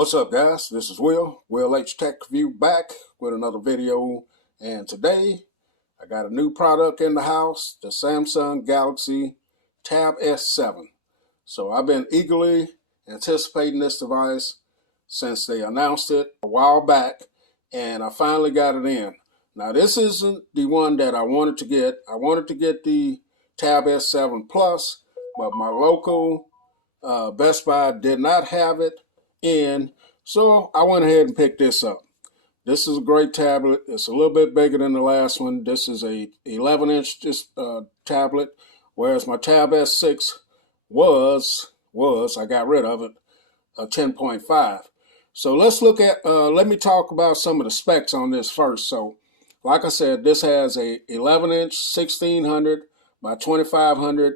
What's up, guys? This is Will H Tech Review, back with another video. And today I got a new product in the house, the Samsung Galaxy Tab S7. So I've been eagerly anticipating this device since they announced it a while back, and I finally got it in. Now, this isn't the one that I wanted to get. I wanted to get the Tab S7 Plus, but my local Best Buy did not have it in, so I went ahead and picked this up. This is a great tablet. It's a little bit bigger than the last one. This is a 11-inch tablet, whereas my Tab S6 was I got rid of it, a 10.5. So let's look at let me talk about some of the specs on this first. So like I said, this has a 11-inch 1600 by 2500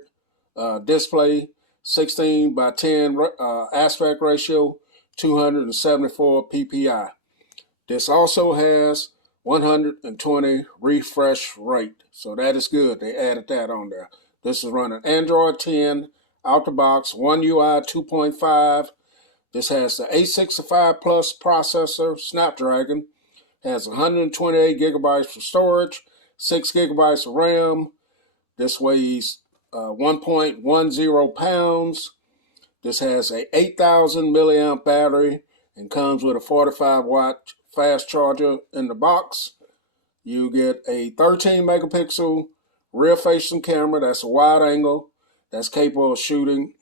display, 16 by 10 aspect ratio, 274 ppi. This also has 120 refresh rate, so that is good. They added that on there. This is running Android 10 out the box, One UI 2.5. This has the A65 Plus processor, Snapdragon. Has 128 gigabytes for storage, 6 gigabytes of RAM. This weighs 1.10 pounds. This has a 8,000 milliamp battery and comes with a 45-watt fast charger in the box. You get a 13 megapixel rear facing camera. That's a wide angle. That's capable of shooting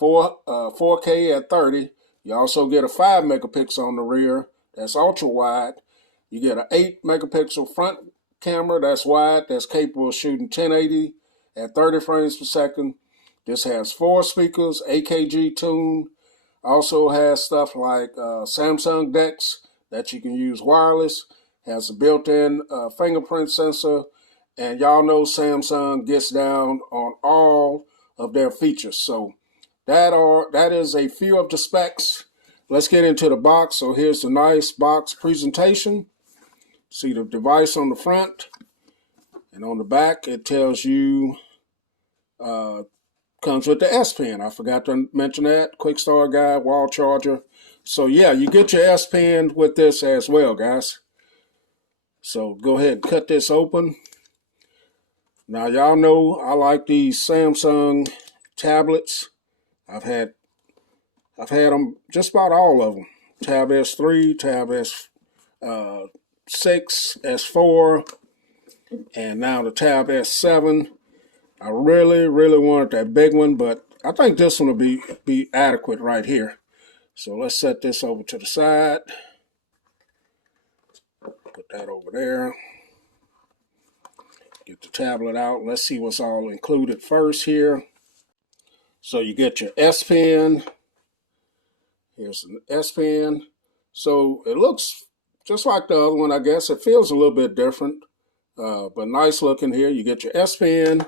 4K at 30. You also get a 5 megapixel on the rear. That's ultra wide. You get an 8 megapixel front camera. That's wide. That's capable of shooting 1080 at 30 frames per second. This has 4 speakers, AKG tune. Also has stuff like Samsung DeX that you can use wireless. Has a built-in fingerprint sensor. And y'all know Samsung gets down on all of their features. So that is a few of the specs. Let's get into the box. So here's the nice box presentation. See the device on the front. And on the back, it tells you comes with the S Pen. I forgot to mention that. Quick start guide, wall charger. So yeah, you get your S Pen with this as well, guys. So go ahead and cut this open. Now y'all know I like these Samsung tablets. I've had them, just about all of them. Tab S3, Tab S6, S4, and now the Tab S7. I really wanted that big one, but I think this one will be adequate right here. So let's set this over to the side. Put that over there. Get the tablet out. Let's see what's all included first here. So you get your S Pen. Here's an S Pen. So it looks just like the other one, I guess. It feels a little bit different, but nice looking here. You get your S Pen.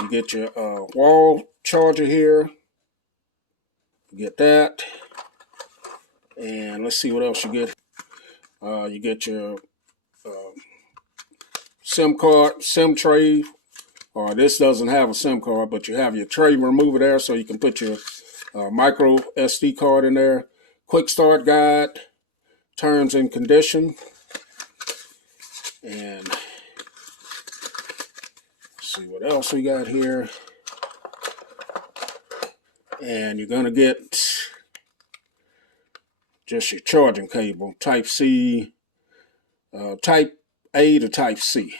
You get your wall charger here. You get that. And let's see what else you get. You get your SIM card, SIM tray. Or this doesn't have a SIM card, but you have your tray remover there so you can put your micro SD card in there. Quick start guide, terms and condition. And see what else we got here. And you're going to get just your charging cable, Type C, Type A to Type C.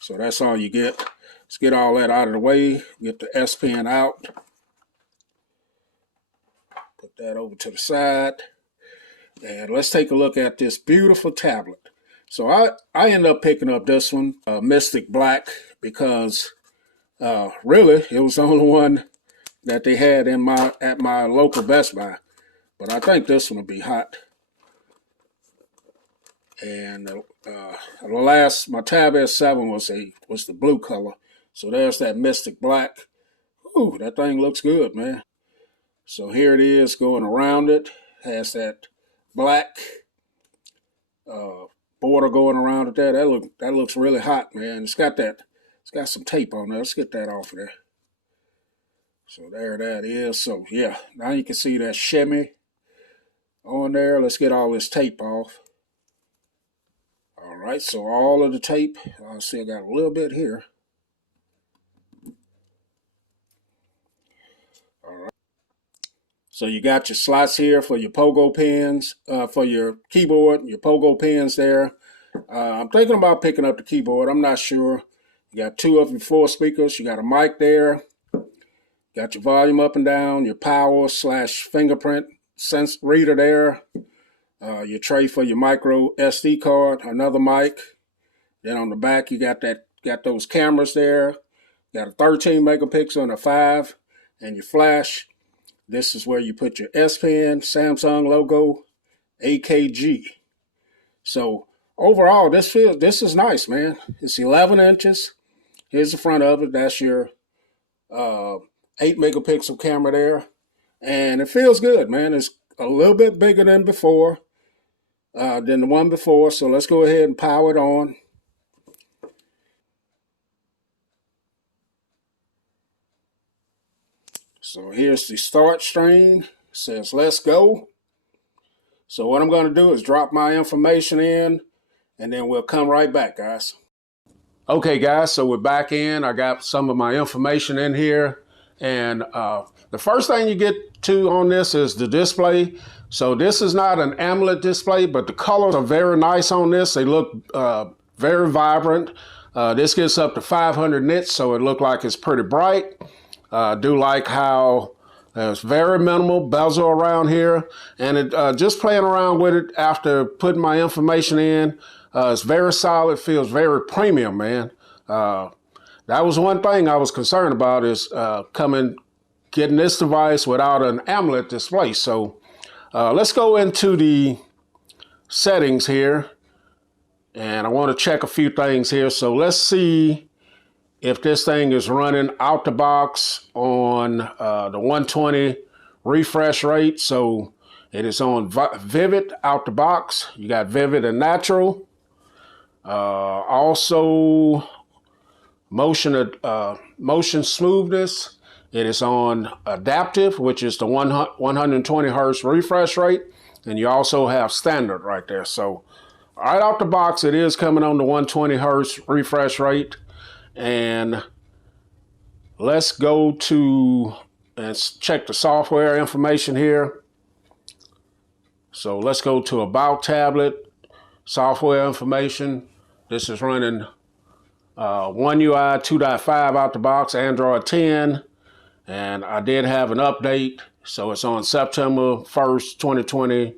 So that's all you get. Let's get all that out of the way. Get the S Pen out. Put that over to the side. And let's take a look at this beautiful tablet. So I ended up picking up this one, Mystic Black, because really it was the only one that they had at my local Best Buy. But I think this one will be hot. And my Tab S7 was the blue color. So there's that Mystic Black. Ooh, that thing looks good, man. So here it is going around it. Has that black border going around it there. That looks really hot, man. It's got some tape on there. Let's get that off of there. So there that is. So yeah, now you can see that shimmy. on there. Let's get all this tape off. All right, so all of the tape, I see I got a little bit here. All right. So you got your slots here for your pogo pins, for your keyboard, your pogo pins there. I'm thinking about picking up the keyboard. I'm not sure. You got 2 of your 4 speakers. You got a mic there. Got your volume up and down, your power / fingerprint sense reader there. Your tray for your micro SD card, another mic. Then on the back, you got those cameras there. Got a 13 megapixel and a 5, and your flash. This is where you put your S Pen, Samsung logo, AKG. So overall, this is nice, man. It's 11 inches. Here's the front of it. That's your 8 megapixel camera there, and it feels good, man. It's a little bit bigger than before, than the one before. So let's go ahead and power it on. So here's the start screen. It says let's go. So what I'm going to do is drop my information in, and then we'll come right back, guys. Okay, guys, so we're back in. I got some of my information in here. And the first thing you get to on this is the display. So this is not an AMOLED display, but the colors are very nice on this. They look very vibrant. This gets up to 500 nits, so it looks like it's pretty bright. I do like how it's very minimal bezel around here. And it just playing around with it after putting my information in, it's very solid, feels very premium, man. That was one thing I was concerned about is getting this device without an AMOLED display. So let's go into the settings here. And I want to check a few things here. So let's see if this thing is running out the box on the 120 refresh rate. So it is on Vivid out the box. You got Vivid and Natural. Also motion smoothness. It is on adaptive, which is the 120 hertz refresh rate. And you also have standard right there. So right out the box, it is coming on the 120 hertz refresh rate. And let's go to and check the software information here. So let's go to About Tablet, software information. This is running One UI 2.5 out the box, Android 10. And I did have an update. So it's on September 1st, 2020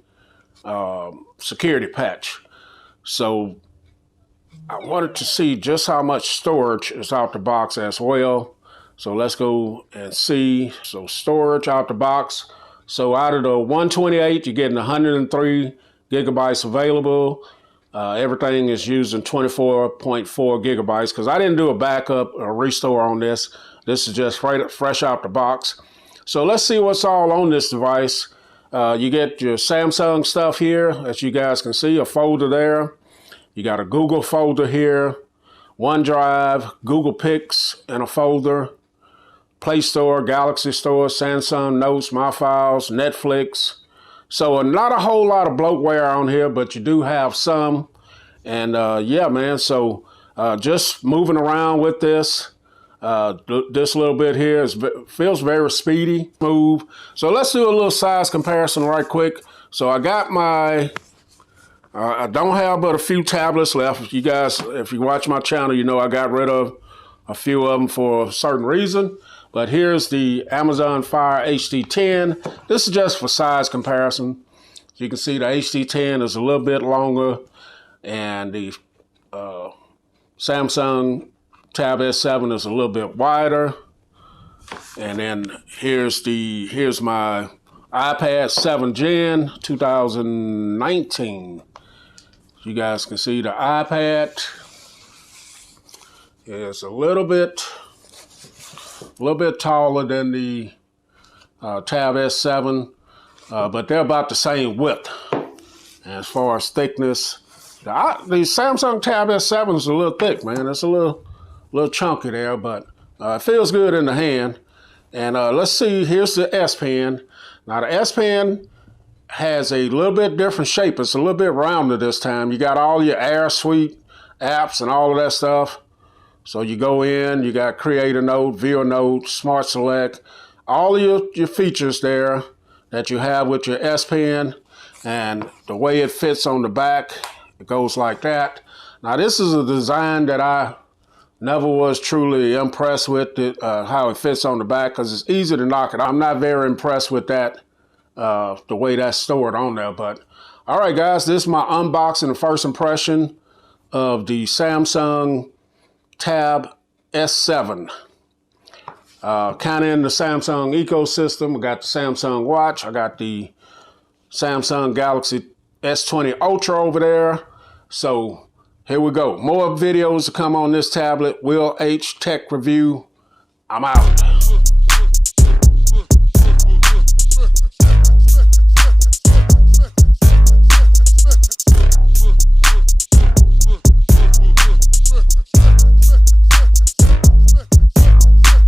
security patch. So I wanted to see just how much storage is out the box as well. So let's go and see. So storage out the box. So out of the 128, you're getting 103 gigabytes available. Everything is using 24.4 gigabytes because I didn't do a backup or restore on this. This is just fresh out the box. So let's see what's all on this device. You get your Samsung stuff here, as you guys can see, a folder there. You got a Google folder here, OneDrive, Google Pics in a folder, Play Store, Galaxy Store, Samsung Notes, My Files, Netflix. So not a whole lot of bloatware on here, but you do have some. And yeah, man, so just moving around with this. This little bit here feels very speedy, smooth. So let's do a little size comparison right quick. So I got my, I don't have but a few tablets left. You guys, if you watch my channel, you know I got rid of a few of them for a certain reason. But here's the Amazon Fire HD10. This is just for size comparison. You can see the HD10 is a little bit longer, and the Samsung Tab S7 is a little bit wider. And then here's my iPad 7 Gen 2019. You guys can see the iPad is a little bit taller than the Tab S7, but they're about the same width. As far as thickness, the Samsung Tab S7 is a little thick, man. It's a little chunky there, but it feels good in the hand. And let's see, here's the S Pen. Now the S Pen has a little bit different shape. It's a little bit rounder this time. You got all your Air Suite apps and all of that stuff. So you go in, you got Creator Note, Viewer Note, Smart Select, all of your features there that you have with your S Pen, and the way it fits on the back, it goes like that. Now this is a design that I never was truly impressed with, how it fits on the back, because it's easy to knock it. I'm not very impressed with that, the way that's stored on there. But all right, guys, this is my unboxing and first impression of the Samsung Tab S7. Kind of in the Samsung ecosystem. I got the Samsung Watch. I got the Samsung Galaxy S20 Ultra over there. So here we go. More videos to come on this tablet. Will H Tech Review. I'm out.